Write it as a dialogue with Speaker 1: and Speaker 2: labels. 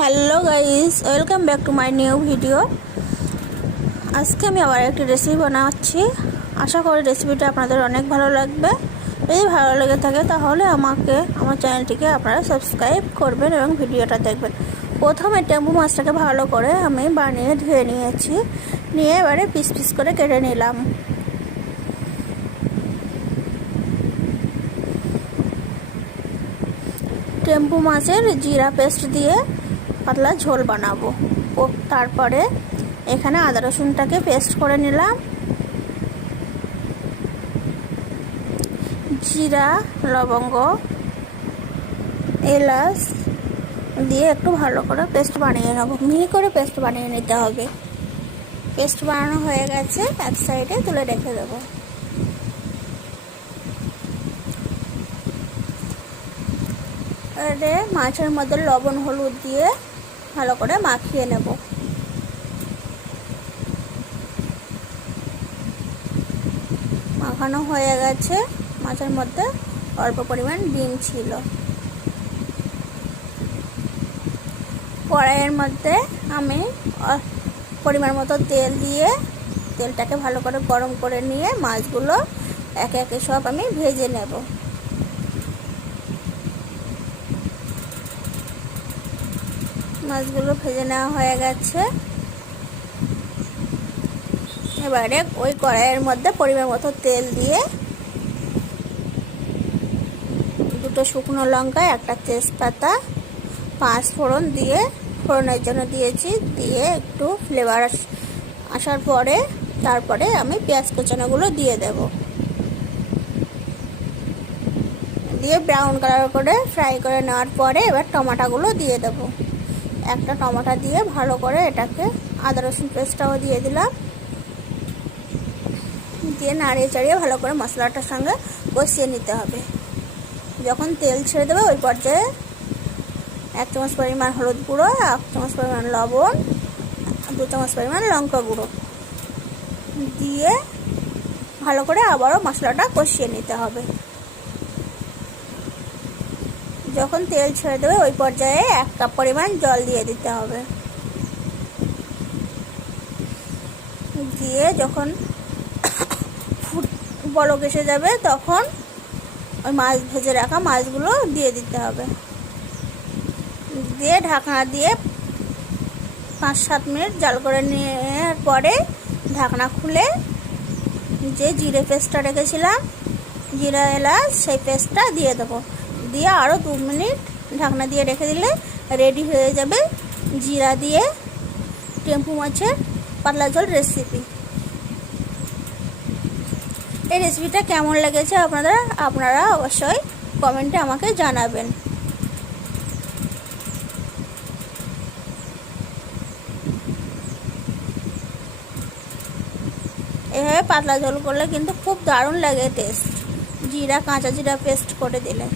Speaker 1: Hello guys welcome back to my new video আজকে আমি আবার একটি রেসিপি বানাচ্ছি। আশা করি রেসিপিটা আপনাদের অনেক ভালো লাগবে। যদি ভালো লেগে থাকে, তাহলে আমাকে, আমার চ্যানেলটিকে আপনারা সাবস্ক্রাইব করবেন এবং ভিডিওটা দেখবেন। প্রথমে টেম্পু মাছটাকে ভালো করে আমি বানিয়ে ধুয়ে নিয়েছি। নিয়ে এবারে পিস পিস করে কেটে নিলাম। টেম্পু মাছের জিরা পেস্ট দিয়ে পাতলা ঝোল বানাবো। ও তারপরে এখানে আদা রসুনটাকে পেস্ট করে নিলাম। জিরা, লবঙ্গ, এলাচ দিয়ে একটু ভালো করে পেস্ট বানিয়ে নেব। মিহি করে পেস্ট বানিয়ে নিতে হবে। পেস্ট বানানো হয়ে গেছে, এক সাইডে তুলে রেখে দেবো। মাছের মধ্যে লবণ, হলুদ দিয়ে ভালো করে মাখিয়ে নেব। মাখানো হয়ে গেছে। মাছের মধ্যে অল্প পরিমাণ ডিম ছিল। কড়াইয়ের মধ্যে আমি পরিমাণ মতো তেল দিয়ে তেলটাকে ভালো করে গরম করে নিয়ে মাছগুলো একে একে সব আমি ভেজে নেব। মাছগুলো ভেজে নেওয়া হয়ে গেছে। এবারে ওই কড়াইয়ের মধ্যে পরিমাণ মতো তেল দিয়ে দুটো শুকনো লঙ্কা, একটা তেজপাতা, পাঁচ ফোড়ন দিয়ে, ফোড়নের জন্য দিয়েছি, দিয়ে একটু ফ্লেভার আসার পরে তারপরে আমি পেঁয়াজ কোচানোগুলো দিয়ে দেব। দিয়ে ব্রাউন কালার করে ফ্রাই করে নেওয়ার পরে এবার টমাটাগুলো দিয়ে দেবো। একটা টমাটো দিয়ে ভালো করে এটাকে আদা রসুন পেস্টটাও দিয়ে দিলাম। দিয়ে নাড়িয়ে চাড়িয়ে ভালো করে মশলাটার সঙ্গে কষিয়ে নিতে হবে। যখন তেল ছেড়ে দেবে ওই পর্যায়ে এক চামচ পরিমাণ হলুদ গুঁড়ো এক চামচ পরিমাণ লবণ, দু চামচ পরিমাণ লঙ্কা গুঁড়ো দিয়ে ভালো করে আবারও মশলাটা কষিয়ে নিতে হবে। যখন তেল ছেড়ে দেবে, ওই পর্যায়ে এক কাপ পরিমাণ জল দিয়ে দিতে হবে। দিয়ে যখন বলক এসে যাবে, তখন ওই মাছ ভেজে রাখা মাছগুলো দিয়ে দিতে হবে। দিয়ে ঢাকনা দিয়ে পাঁচ সাত মিনিট জাল করে নেওয়ার পরে ঢাকনা খুলে যে জিরে পেস্টটা রেখেছিলাম, জিরা এলাচ, সেই পেস্টটা দিয়ে দেবো। দিয়ে আরও দু মিনিট ঢাকনা দিয়ে রেখে দিলে রেডি হয়ে যাবে জিরা দিয়ে টেম্পু মাছের পাতলা ঝোল রেসিপি এই রেসিপিটা কেমন লেগেছে আপনারা আপনারা অবশ্যই কমেন্টে আমাকে জানাবেন। এভাবে পাতলা ঝোল করলে কিন্তু খুব দারুণ লাগে টেস্ট জিরা, কাঁচা জিরা পেস্ট করে দিলে।